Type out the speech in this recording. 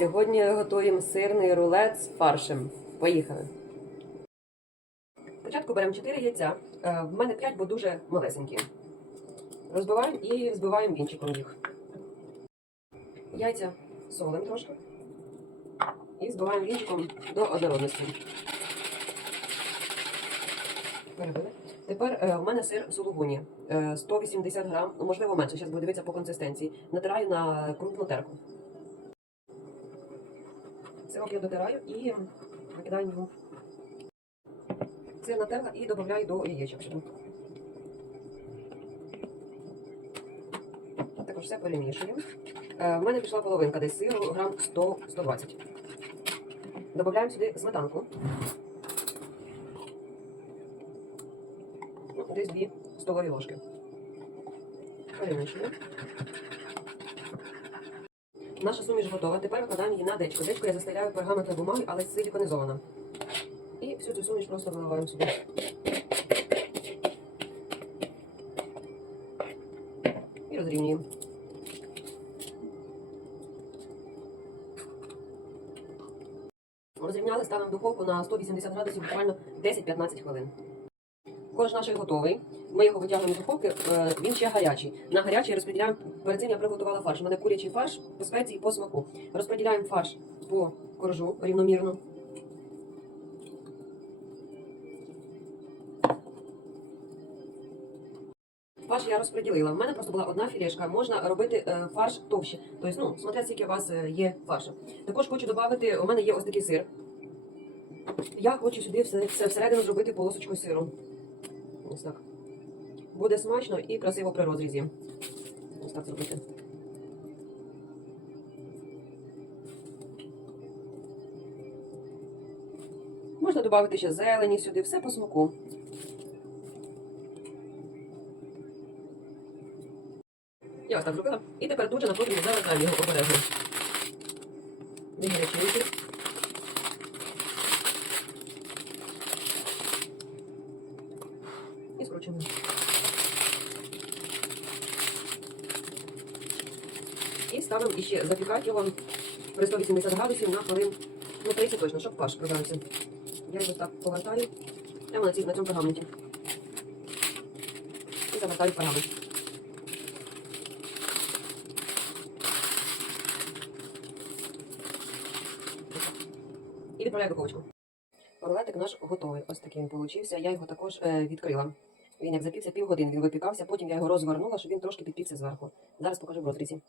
Сьогодні готуємо сирний рулет з фаршем. Поїхали. Спочатку беремо 4 яйця. Е, В мене 5, бо дуже малесенькі. Розбиваємо і взбиваємо вінчиком їх. Яйця солимо трошки. І збиваємо вінчиком до однородності. Перебили. Тепер е, в мене сир сулугуні. Е, 180 грам, ну, можливо менше, зараз буду дивитися по консистенції. Натираю на крупну терку. Сироп я дотираю і викидаю його. Сир натерла і додаю до яєчок. Також все перемішуємо. Е, В мене пішла половинка десь сиру, грам 100-120. Додаємо сюди сметанку. Десь 2 столові ложки. Перемішуємо. Наша суміш готова. Тепер викладаємо її на дечко. Дечко я застеляю пергаментною бумагою, але силіконізована. І всю цю суміш просто виливаємо сюди. І розрівнюємо. Розрівняли, ставимо духовку на 180 градусів буквально 10-15 хвилин. Корж наш готовий. Ми його витягуємо з духовки, е, він ще гарячий. На гарячий розподіляємо. Перед цим я приготувала фарш. У мене курячий фарш по спеції по смаку. Розподіляємо фарш по коржу рівномірно. Фарш я розподілила. У мене просто була одна філешка. Можна робити е, фарш товще. Тобто, ну, смотря скільки у вас е, є фаршу. Також хочу додати, у мене є ось такий сир. Я хочу сюди все, все всередину зробити полосочку сиру. Ось так. Буде смачно і красиво при розрізі. Ось так зробити. Можна додати ще зелені сюди, все по смаку. Я ось так зробила. І тепер тут же на його обережно. Не гаряченький. І скручуємо. І ставимо іще запікати його при 180 градусів на хвилин, ну 30 точно, щоб фарш прожарився. Я його так повертаю прямо на, цій, на цьому пергаменті. І завертаю пергамент. І відправляю духовочку. Рулетик наш готовий. Ось такий він получився. Я його також е, відкрила. Він як запікся півгодини, він випікався, потім я його розгорнула, щоб він трошки підпікся зверху. Зараз покажу в розрізі.